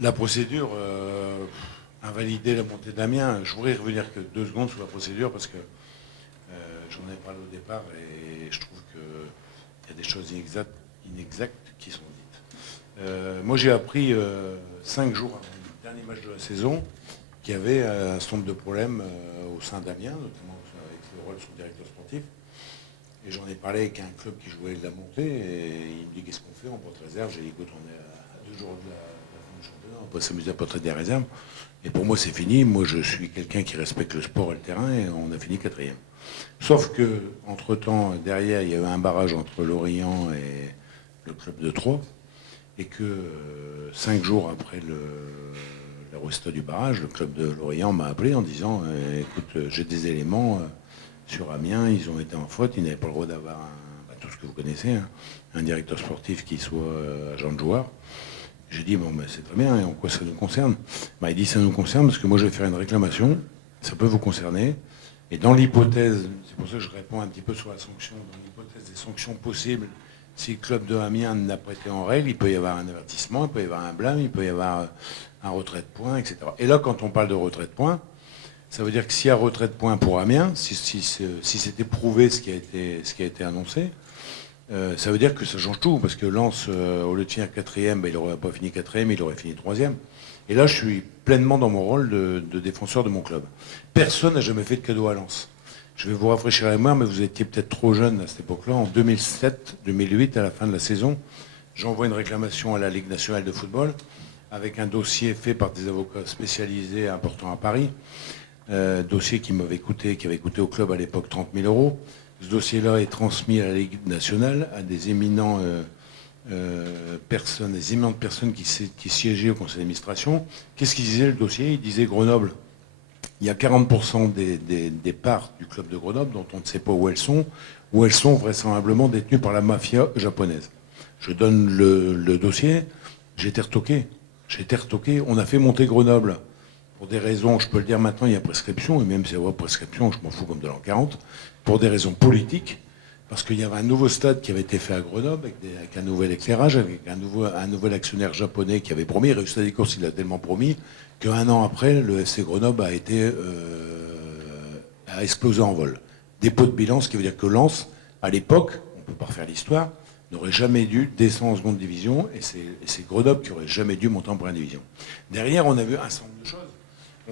La procédure, invalider la montée d'Amiens, je voudrais revenir que 2 secondes sur la procédure parce que j'en ai parlé au départ et je trouve qu'il y a des choses inexactes qui sont dites. Moi j'ai appris 5 jours avant le dernier match de la saison qu'il y avait un certain nombre de problèmes au sein d'Amiens, notamment avec le rôle de son directeur sportif. Et j'en ai parlé avec un club qui jouait de la montée et il me dit qu'est-ce qu'on fait en porte réserve. J'ai dit écoute, on est à 2 jours de la fin du championnat, on peut s'amuser à porter des réserves. Et pour moi c'est fini, moi je suis quelqu'un qui respecte le sport et le terrain et on a fini 4e. Sauf que entre-temps, derrière, il y a eu un barrage entre Lorient et le club de Troyes et que 5 jours après la résultat du barrage, le club de Lorient m'a appelé en disant écoute, j'ai des éléments sur Amiens, ils ont été en faute, ils n'avaient pas le droit d'avoir tout ce que vous connaissez, hein, un directeur sportif qui soit agent de joueur. J'ai dit bon ben c'est très bien, et en quoi ça nous concerne? Il dit ça nous concerne parce que moi je vais faire une réclamation, ça peut vous concerner. Et dans l'hypothèse, c'est pour ça que je réponds un petit peu sur la sanction, dans l'hypothèse des sanctions possibles, si le club de Amiens n'a pas été en règle, il peut y avoir un avertissement, il peut y avoir un blâme, il peut y avoir un retrait de points, etc. Et là, quand on parle de retrait de points, ça veut dire que s'il y a retrait de points pour Amiens, si c'était prouvé ce qui a été annoncé, ça veut dire que ça change tout, parce que Lens, au lieu de finir 4e, il n'aurait pas fini 4e, il aurait fini 3e. Et là, je suis pleinement dans mon rôle de défenseur de mon club. Personne n'a jamais fait de cadeau à Lens. Je vais vous rafraîchir la mémoire, mais vous étiez peut-être trop jeune à cette époque-là. En 2007-2008, à la fin de la saison, j'envoie une réclamation à la Ligue nationale de football avec un dossier fait par des avocats spécialisés importants à Paris. Dossier qui avait coûté au club à l'époque 30 000 euros. Ce dossier-là est transmis à la Ligue nationale, à des éminentes personnes qui siégeaient au conseil d'administration. Qu'est-ce qu'il disait le dossier? Il disait Grenoble, il y a 40% des parts du club de Grenoble dont on ne sait pas où elles sont vraisemblablement détenues par la mafia japonaise. Je donne le dossier, j'ai été retoqué. On a fait monter Grenoble. Pour des raisons, je peux le dire maintenant, il y a prescription, et même s'il y a prescription, je m'en fous comme de l'an 40, pour des raisons politiques, parce qu'il y avait un nouveau stade qui avait été fait à Grenoble, avec un nouvel éclairage, avec un nouvel actionnaire japonais qui avait promis, et résultat des courses, il a tellement promis, qu'un an après, le FC Grenoble a explosé en vol. Dépôt de bilan, ce qui veut dire que Lens, à l'époque, on ne peut pas refaire l'histoire, n'aurait jamais dû descendre en seconde division, et c'est Grenoble qui aurait jamais dû monter en première division. Derrière, on a vu un certain nombre de choses.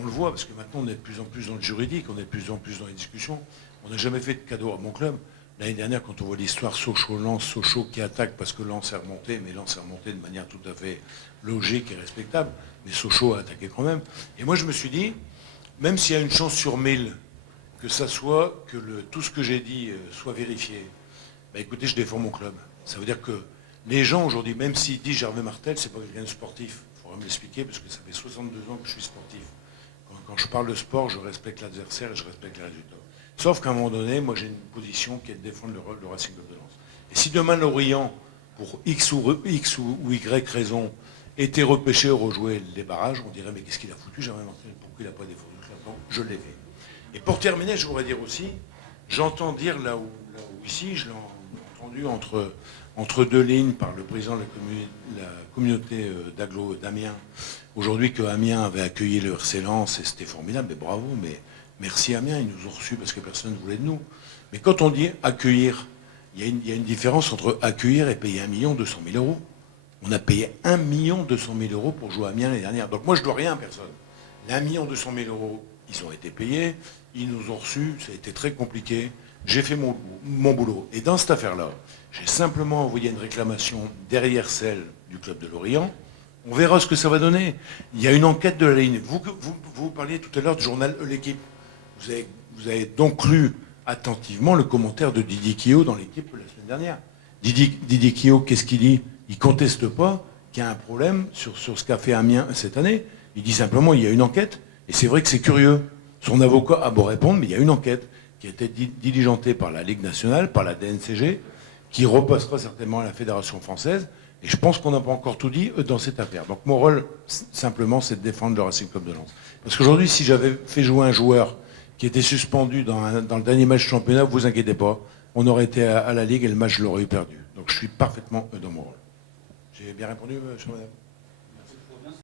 On le voit parce que maintenant on est de plus en plus dans le juridique, on est de plus en plus dans les discussions. On n'a jamais fait de cadeau à mon club. L'année dernière, quand on voit l'histoire Sochaux-Lens, Sochaux qui attaque parce que Lens est remonté, mais Lens est remonté de manière tout à fait logique et respectable, mais Sochaux a attaqué quand même. Et moi je me suis dit, même s'il y a une chance sur 1000 que ça soit, que tout ce que j'ai dit soit vérifié, écoutez, je défends mon club. Ça veut dire que les gens aujourd'hui, même s'ils disent Gervais Martel, c'est pas quelqu'un de sportif. Il faudra me l'expliquer parce que ça fait 62 ans que je suis sportif. Quand je parle de sport, je respecte l'adversaire et je respecte les résultats. Sauf qu'à un moment donné, moi j'ai une position qui est de défendre le rôle de Racing Club de Lens. Et si demain Lorient, pour X ou Y raison, était repêché ou rejoué les barrages, on dirait mais qu'est-ce qu'il a foutu, Gervais Martel, pourquoi il n'a pas défendu le club? Donc je l'ai fait. Et pour terminer, je voudrais dire aussi, j'entends dire là où ici, je l'ai entendu entre 2 lignes par le président de la communauté d'agglo d'Amiens, aujourd'hui que Amiens avait accueilli le RC Lens et c'était formidable, mais bravo, mais merci Amiens, ils nous ont reçus parce que personne ne voulait de nous. Mais quand on dit accueillir, il y a une différence entre accueillir et payer 1 200 000 euros. On a payé 1 200 000 euros pour jouer à Amiens l'année dernière. Donc moi je ne dois rien à personne. Les 1 200 000 euros, ils ont été payés, ils nous ont reçus, ça a été très compliqué. J'ai fait mon boulot. Et dans cette affaire-là, j'ai simplement envoyé une réclamation derrière celle du club de Lorient. On verra ce que ça va donner. Il y a une enquête de la ligne. Vous parliez tout à l'heure du journal L'Équipe. Vous avez donc lu attentivement le commentaire de Didier Quillot dans L'Équipe la semaine dernière. Didier Quillot, qu'est-ce qu'il dit? Il ne conteste pas qu'il y a un problème sur ce qu'a fait Amiens cette année. Il dit simplement qu'il y a une enquête. Et c'est vrai que c'est curieux. Son avocat a beau répondre, mais il y a une enquête qui a été diligentée par la Ligue nationale, par la DNCG, qui repassera certainement à la Fédération française. Et je pense qu'on n'a pas encore tout dit dans cette affaire. Donc mon rôle, simplement, c'est de défendre le Racing Club de Lens. Parce qu'aujourd'hui, si j'avais fait jouer un joueur qui était suspendu dans le dernier match du championnat, vous inquiétez pas, on aurait été à la Ligue et le match, je l'aurais eu perdu. Donc je suis parfaitement dans mon rôle. J'ai bien répondu, monsieur, madame?